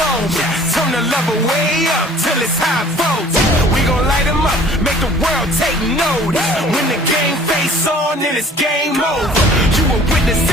moment. Turn the level way up till it's high voltage. We gon' light 'em up, make the world take notice. When the game face on, then it's game over. You a witness